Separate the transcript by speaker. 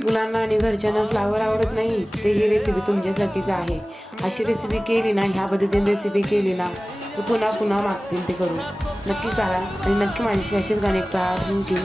Speaker 1: मुलांना आणि घरच्यांना फ्लावर आवडत नाही तर ही रेसिपी तुमच्यासाठीच आहे. अशी रेसिपी केली ना ह्या पद्धतीने रेसिपी केली ना तर पुन्हा पुन्हा मागतील ते करून. नक्की करा आणि नक्की माझ्याशी असेच गाणे प्रार्थना की